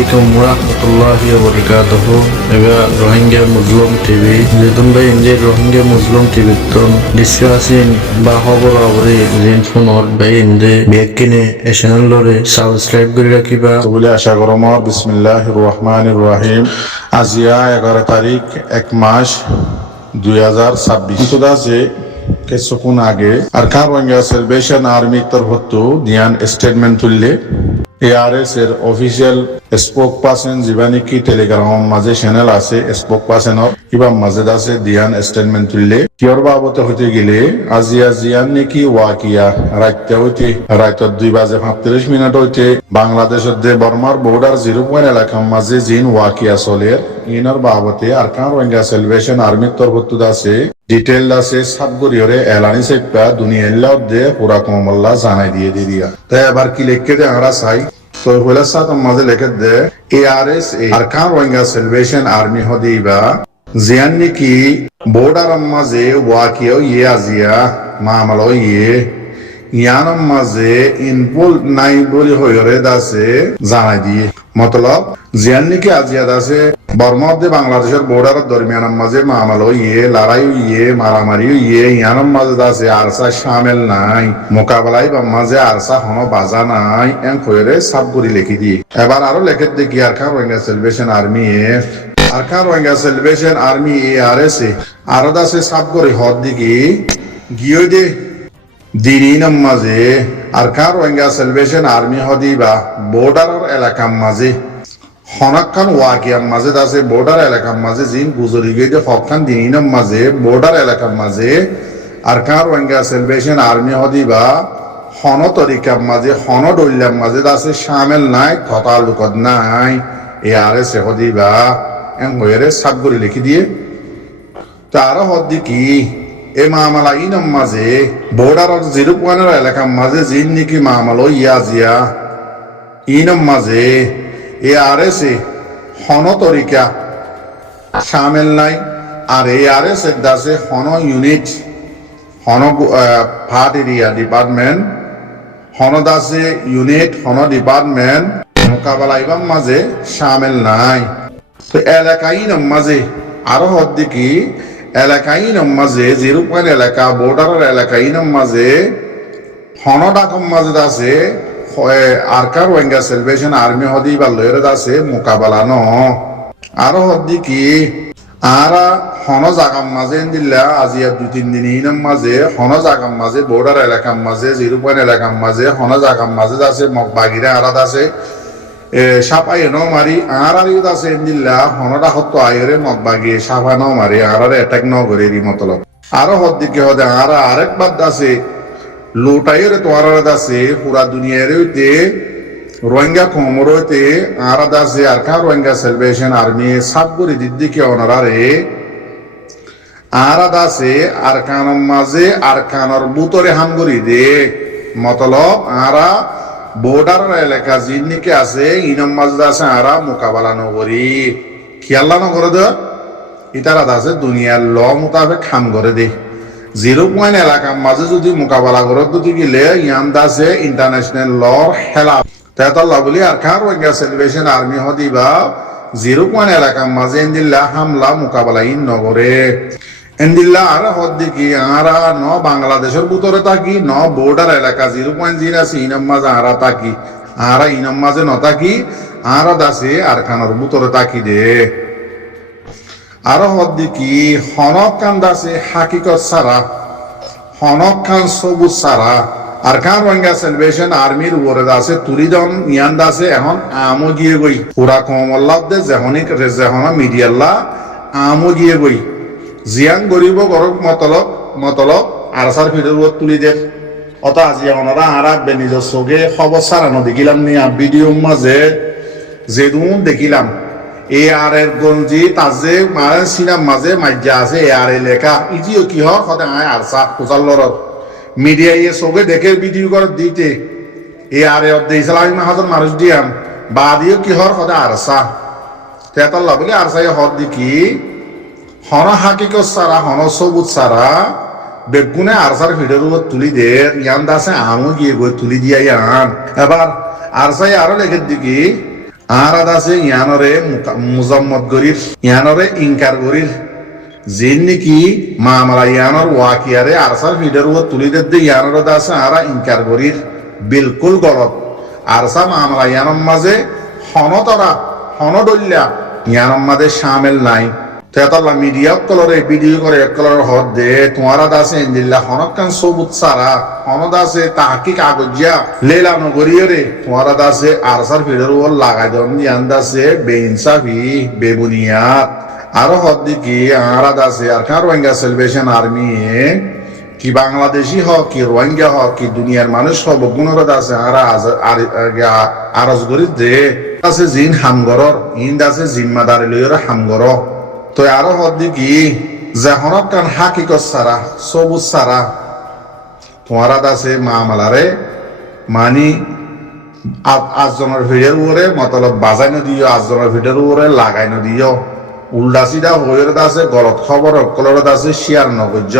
Assalamualaikum warahmatullahi wabarakatuh. Ega Rohingya Muslim TV. Jetun by India Rohingya Muslim TV ton discussing bahobor abri jen phone by India bekine channel lore subscribe করে রাখিবা বলে আশা করম বিসমিল্লাহির রহমানির রহিম আজিয়া 11 তারিখ 1 মাস 2026 আছে কিছুক্ষণ আগে Arakan Rohingya celebration army তরফতো দিয়ান স্টেটমেন্ট তুললে এআরএস এর অফিসিয়াল স্পোক পার্সন জীবানী কি টেলিগ্রাম মাঝে চ্যানেল আছে স্পোক পার্সনের কিবা মাঝে আছে দিয়ান স্টেটমেন্ট তুললে কিয়র বাবতে হইতে গেলে আজিয়া জিয়ান নাকি ওয়াকিয়া রাইতে হইতে রাইত 2:35 হইতে বাংলাদেশের দে বর্মার বর্ডার 0 এলাকা মাঝে জিন ওয়াকিয়া চলে ইনার বাবতে আরকান রোহিঙ্গা সেলিব্রেশন আর্মির তরফতো আছে ডিটেইল আছে সাবগরিয়রে এলানি সেপা দুনিয়াল্লাহ দে পুরা কমল্লা জানাই দিয়ে দিয়া তাই এবার কি লিখকে দে আমরা চাই তো হলা সাত মাঝে লিখে দে ARS Arakan Rohingya celebration army হদিবা জিয়ান নাকি বর্ডার মাঝে ওয়াকিয়া ইয়ে আজিয়া মামলা ইয়ে ইয়ানোর মাঝে ইনভলভ নাই বলে হইরে দাসে জানাই দিয়ে মতলব জিয়ান নাকি আজিয়া দাসে বর্মাতে বাংলাদেশের বর্ডারের দরমিয়ানের মাঝে মামলা ইয়ে লড়াই ইয়ে মারামারি ইয়ে ইয়ানোর মাঝে দাসে আরসা শামিল নাই মোকাবেলাই বা মাঝে আরসা হনো বাজা নাই এন হইরে সাব করে লিখি দিয়ে এবার আরো লেখে দেখি Arakan Rohingya celebration army Arakan Rohingya celebration army ARS আরো দাসে সাব করে হদ দিকে গিয়ে দে দিন মাঝে আরকান রোহিঙ্গা সেলিব্রেশন আর্মি হদিবা বর্ডারের এলাকার মাঝে হনাক্কান ওয়াকিয়ার মাঝে আছে বর্ডার এলাকার মাঝে জিন গুজরি গিয়ে হকান দিন মাঝে বর্ডার এলাকার মাঝে আরকান রোহিঙ্গা সেলিব্রেশন আর্মি হদিবা হন তরিকার মাঝে হন ডইলার মাঝে আছে শামিল নাই কথা লুকত নাই এআরএস হদিবা এন হইরে সাবগুরি লিখি দিয়ে তার হদ্দি কি এ মামলা ইনম মাঝে বর্ডারের 0 এলাকার মাঝে জিন নাকি মামলা ইয়াজিয়া ইনম মাঝে এআরএস হন তরিকা শামিল নাই আর এআরএস এর দাসে হন ইউনিট হন ফাট এরিয়া ডিপার্টমেন্ট হন দাসে ইউনিট হন ডিপার্টমেন্ট মোকাবেলা ইবাম মাঝে শামিল নাই তো এলাকাইনম মাঝে আরো হদ্দি কি এলাকাইনম মাঝে 0 এলাকা বর্ডারের এলাকাইনম মাঝে হন ডাকম মাঝে আছে আরকান রোহিঙ্গা সেলিব্রেশন আর্মি হদি বা লয়ের আছে মোকাবেলা ন আরো হদ্দি কি আরা হন জাগাম মাঝে দিল্লা আজিয়া 2-3 দিন ইনম মাঝে হন জাগাম মাঝে বর্ডার এলাকার মাঝে 0 এলাকার মাঝে হন জাগাম মাঝে আছে বাগিরা আরাদ আছে সাপাই ন মারি আরারি আছে দিল্লা হনটা হতো আয়রে মগবাগিয়ে সাপা ন মারি আরারে অ্যাটাক ন করে রি মতলব আরো হদ্দি কি হদে আরা আরেকবার আছে লুটাইরে তোমার আছে পুরা দুনিয়ার হইতে রোহিঙ্গা খমর হইতে আরাদ আছে আরকান রোহিঙ্গা সেলিব্রেশন আর্মি সাবগুরি দিদ্দিকে অনারে আরাদ আছে আরকানের মাঝে আরকানের বুতরে হামগুরি দে মতলব আরা বর্ডার এলাকা জিন্নিকে আছে ইনম মাঝে আছে আরা মোকাবেলা নগরী খেয়াল্লা নগরে দে ইতারা আছে দুনিয়ার ল মোতাবেক খাম করে দে 0 এলাকার মাঝে যদি মোকাবেলা করে যদি গেলে ইয়ান দাসে ইন্টারন্যাশনাল লর হেলা তাহলে বলি আরকান রোহিঙ্গা সেলিব্রেশন আর্মি হদিবা 0 এলাকার মাঝে ইন্দিল্লা হামলা মোকাবেলা ইন নগরে ইন্দিল্লা আর হদ্দি কি আরা ন বাংলাদেশের ভিতরে থাকি ন বর্ডার এলাকা 0 আছে ইনম মাঝে আরা থাকি আরা ইনম মাঝে ন থাকি আরা দাসে আরকানের ভিতরে থাকি দে আরো হদ্দি কি হনক খান দাসে হাকিকত সারা হনক খান সবুজ সারা আরকান রোহিঙ্গা সেলিব্রেশন আর্মির উপরে দাসে তুরিদন ইয়ান দাসে এখন আমো গিয়ে গই পুরা কমল্লাহ দে যেহনিক রেজেহনা মিডিয়াল্লা আমো গিয়ে গই জিয়ান গরিব গরক মতলব আরসার ভিডিওর তুলি দে অত আজি ওনারা আরা বেনিজ সগে খবর সারানো দেখিলাম নিয়া ভিডিও মাঝে যেদুন দেখিলাম এ আর এর গঞ্জি তাজে মারে সিনাম মাঝে মাজ্জা আছে এ আর লেখা ইজিও কি হয় সদায় আরসা কোজাল্লর মিডিয়া ইয়ে সবে দেখে ভিডিও করে দিতে এ আর এ অর্ধে ইসলামী মাহাজন মানুষ দিয়াম বাদিও কি হয় সদায় আরসা তেতাল্লা বলে আরসাই হদ দেখি হন হাকিকত সারা হন সবুজ সারা বেগুনে আরসার ভিডিওর তুলি দে ইয়ান দাসে আমও গিয়ে গই তুলি দিয়া ইয়ান এবার আরসাই আরো লেখে দিকি আর আছে ইয়ানরে মুজাম্মত গরির ইয়ানরে ইনকার গরির যে নাকি মামলা ইয়ানর ওয়াকিয়ারে আরসার ফিডার ও তুলি দে ইয়ানর দাসে আরা ইনকার গরির বিলকুল গলত আরসা মামলা ইয়ানর মাঝে হনতরা হনদল্যা ইয়ানর মাঝে শামিল নাই তেতাল্লা মিডিয়া কলরে ভিডিও করে কলর হদ দে তোমারা দাসে ইন্দিল্লা হনকান সবুত সারা হনদ আছে তাহকিক আগজ্জা লেলা নগরিয়রে তোমারা দাসে আরসার ফিডার ও লাগাই দন ইয়ান দাসে বেইনসাফি বেবুনিয়াত আরো হদ্দি কি আরাদ আছে আর কার রোহিঙ্গা সেলিব্রেশন আর্মি কি বাংলাদেশি হোক কি রোহিঙ্গা হোক কি দুনিয়ার মানুষ হোক গুণরদ আছে আরজ গরি দে আছে জিন হামগরর ইন্দ আছে জিম্মাদারি লইরা হামগর তো আরো হদ্দি কি জাহনক কান হাকিকত সারা সবুজ সারা তোমারা আছে মামলারে মানি আজজনের ভিড়ের উপরে মতলব বাজাই নদিও আজজনের ভিড়ের উপরে লাগাই নদিও উল্টা সিধা হয়ে আছে গলত খবর অকলরত আছে শেয়ার নগর্য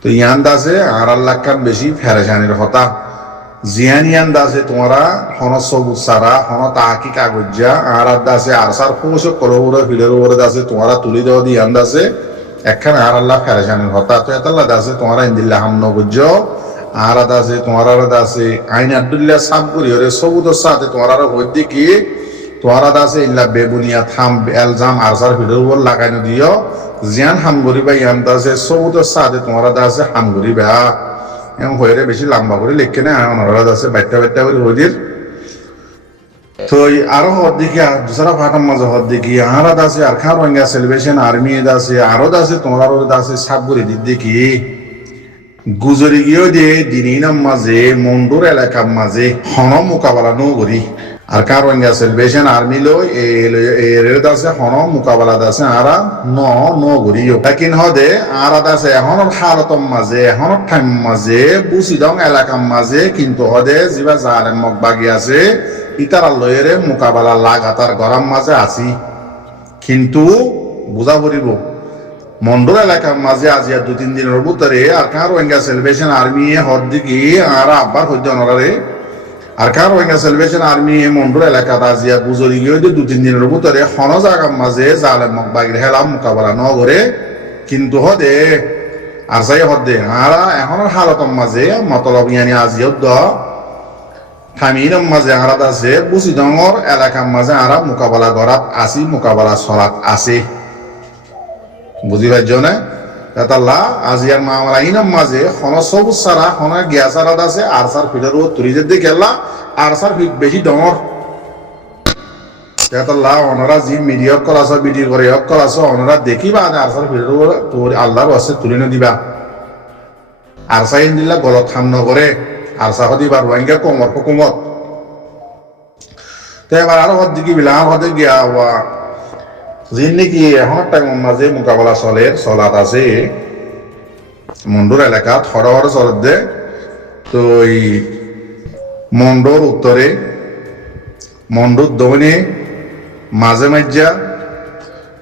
তো ইয়ান দাসে আর আল্লাহ খান বেশি ফেরেশানির হতা জিয়ান ইয়ান দাসে তোমরা হন সবুজ সারা হন তাহাকি কাগজা আর দাসে আর সার ফুস কলবরে ফিলের উপরে দাসে তোমরা তুলি দেওয়া দিয়ান দাসে একখান আর আল্লাহ ফেরেশানির হতা তো এতাল্লাহ দাসে তোমরা ইন্দিল্লাহ হাম নগর্য আর দাসে তোমরা দাসে আইন আব্দুল্লাহ সাব করি ওরে সবুজের সাথে তোমরা হইতে কি তোরা দাসে ইল্লা বেবুনিয়া থাম এলজাম আরসার ভিডিওর উপর লাগাইনো দিও জিয়ান হামগরি বা ইয়ান দাসে সবুতের সাথে তোমরা দাসে হামগরি বা এম হইরে বেশি লম্বা করে লিখে না ওনারা দাসে বাইটা বাইটা করে হইদির তো আরো হদ দেখি দুসরা ফাটার মাঝে হদ দেখি আহারা দাসে আর খান রোহিঙ্গা সেলিব্রেশন আর্মি দাসে আরো দাসে তোমরা দাসে সাবগরি দিক দেখি গুজরি গিয়েও দিয়ে দিনিনাম মাঝে মন্ডুর এলাকার মাঝে হন মোকাবেলা নগরী আর কার রোহিঙ্গা সেলিব্রেশন আর্মি লই এর দাসে হন মোকাবেলা দাসে আরা ন গরিও লাকিন হদে আরা দাসে এখন হালতম মাঝে এখন টাইম মাঝে বুসিদং এলাকার মাঝে কিন্তু হদে যিবা জালেম মকবাগি আছে ইতারা লয়েরে মোকাবেলা লাগাতার গরম মাঝে আছি কিন্তু বুঝা পড়িব মন্ডল এলাকার মাঝে আজিয়া 2-3 দিনের ভিতরে আর কার রোহিঙ্গা সেলিব্রেশন আর্মি হদ দিকে আরা আব্বার হইতে অনরারে আর কার রোহিঙ্গা সেলিব্রেশন আর্মি মন্ডল এলাকা আজিয়া গুজরি গিয়ে 2-3 দিনের ভিতরে হন জায়গার মাঝে জালেম মকবাগির হেলাম মোকাবেলা ন করে কিন্তু হদে আর যাই হদে আরা এখন হালতম মাঝে মতলব ইয়ানি আজিয়া থামিরম মাঝে আরাদ আছে বুঝি ডঙর এলাকার মাঝে আরা মোকাবেলা করাত আসি মোকাবেলা চলাত আছে বুঝি পাইছ না তাতাল্লা আজিয়ার মামলা ইনম মাঝে হন সবুজ সারা হন গ্যাস আরাদ আছে আর সার ফিটার তুলি যে দেখলা আর সার ফিট বেশি ডঙর তাতাল্লা ওনারা জি মিডিয়া কল আছে ভিডিও করে কল আছে ওনারা দেখিবা আর সার ফিটার তোর আল্লাহর আছে তুলি না দিবা আর সাইন দিলা গলত খাম নগরে আর সাহদি বার রোহিঙ্গা কোমর হুকুমত তো এবার আরো হদ দিকে বিলাম হদে গিয়া হওয়া যে নাকি এখন টাইম মাঝে মোকাবেলা চলাত আছে মন্ডুর এলাকা হরে হরে চলত দে তো এই মন্ডুর উত্তরে মন্ডুর দমনে মাঝে মাঝা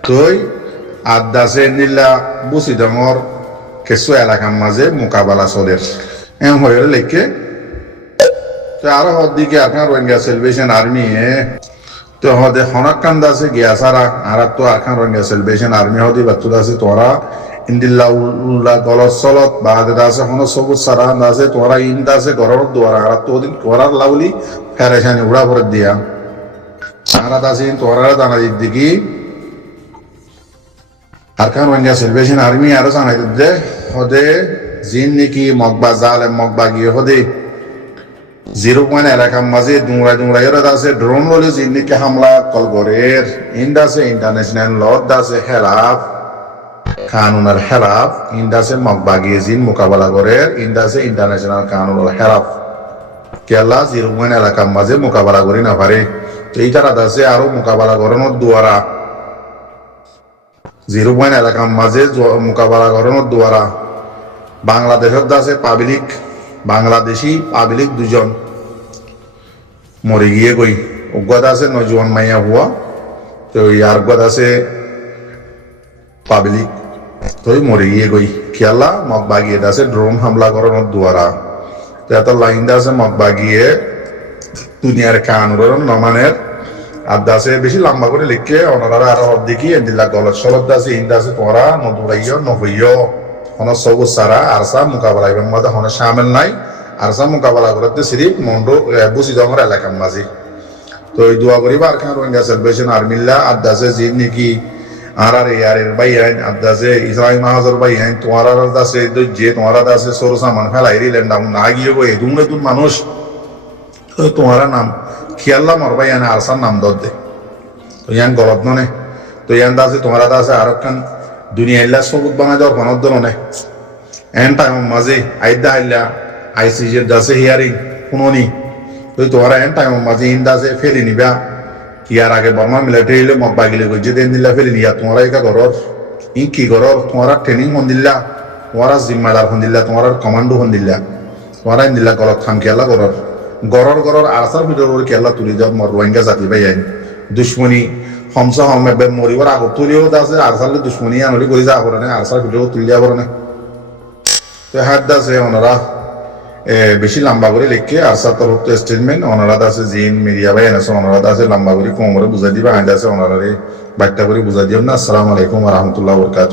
তৈ আদাসে নিলা বুসি ডাঙর কিছু এলাকার মাঝে মোকাবেলা চলে এম হয়ে লেখে তো আরো হদ দিকে আপনার রোহিঙ্গা সেলিব্রেশন আর্মি তো হদে হনক কান্দা আছে গিয়া সারা আর তো আখান রোহিঙ্গা সেলিব্রেশন আর্মি হদি বাতুল আছে তোরা ইন্দিল্লা উল্লা গলত চলত বা আছে হন সবুজ সারা আছে তোরা ইন্দা আছে ঘরের দুয়ারা আর তো দিন তোরার লাউলি ফেরেশানি উড়া ভরে দিয়া আর আছে তোরা জানা দিক দিকে আর খান রোহিঙ্গা সেলিব্রেশন আর্মি আরো জানাই দে হদে জিন নাকি মকবা জালেম মকবা গিয়ে হদে 0 এলাকার মাঝে দুংরাই আছে ড্রোন বলে জিন নাকি হামলা কলগরের ইন্দাসে ইন্টারন্যাশনাল ল দাসে খেলাফ কানুনের খেলাফ ইন্দাসে মকবা গিয়ে জিন মোকাবেলা করে ইন্দাসে ইন্টারন্যাশনাল কানুনের খেলাফ কেলা 0 এলাকার মাঝে মোকাবেলা করি না পারে তো এইটার দাসে আরো মোকাবেলা করানোর দুয়ারা 0 এলাকার মাঝে মোকাবেলা করানোর দুয়ারা বাংলাদেশের দাসে পাবলিক বাংলাদেশি পাবলিক দুজন মরে গিয়ে গই অজ্ঞতা আছে নজওয়ান মাইয়া হওয়া তো ইয়ার অজ্ঞতা আছে পাবলিক তো মরে গিয়ে গই খেলা মকবাগিয়ে আছে ড্রোন হামলা করানোর দুয়ারা তো এত লাইন আছে মকবাগিয়ে দুনিয়ার কানুর নমানের আর দাসে বেশি লম্বা করে লিখে ওনারা আরো দেখি এদিলা গলত সলত দাসে ইন দাসে তোরা নদুরাইয় নহইয় হন সবুজ সারা আরসা মোকাবেলা এবং মধ্যে হন শামিল নাই আরসা মোকাবেলা করতে সিরিফ মন্ডো বুঝি জমর এলাকার মাঝে তো এই দোয়া করিবা আর কেন রোহিঙ্গা সেলিব্রেশন আর্মিল্লা আর দাসে যে নাকি আর ইয়ারের ভাই আইন আর দাসে ইসরাইল মাহাজর ভাই আইন তোমার দাসে যে তোমার দাসে সরু সামান ফেলাই রিলেন ডাউন না গিয়ে গো এই দুন মানুষ তোমার নাম খেয়াল্লা মরবাই আনে আরসার নাম দর দে তো ইয়ান গলত ননে তো ইয়ান দাসে তোমার দাসে আর কান দুনিয়া ইল্লা সবুত বানাই দেওয়ার ফনদ ননে এন টাইম মাঝে আইদা আইল্লা আইসিজের দাসে হিয়ারিং শুননি তো তোমার এন টাইম মাঝে ইন দাসে ফেলি নিবা ইয়ার আগে বর্মা মিলিটারি হলে মব্বা গিলে গজ্জে দেন দিল্লা ফেলি নিয়া তোমার একা ঘরর ই কি ঘরর তোমার ট্রেনিং হন দিল্লা তোমার জিম্মাদার হন দিল্লা তোমার কমান্ডো হন দিল্লা তোমার ইন দিল্লা গলত খাম খেয়ালা ঘরর গরর আরসার ভিতর কেলা তুলি যাও মর রোহিঙ্গা জাতি ভাই আইন দুশ্মনী হমসা হম মরিবার আগত তুলিও আছে আরসালে দুশ্মনী আনলি করে যা করে আরসার ভিতর তুলি যাব না তো হাত দাসে ওনারা বেশি লম্বা করে লিখে আরসা তরফ তো স্টেটমেন্ট ওনারা দাসে জিন মিডিয়া ভাই এনেছে ওনারা দাসে লম্বা করে কোমরে বুঝাই দিবা আইন দাসে ওনারা বার্তা করে বুঝাই দিও না আসসালামু আলাইকুম ওয়া রাহমাতুল্লাহি ওয়া বারাকাতুহু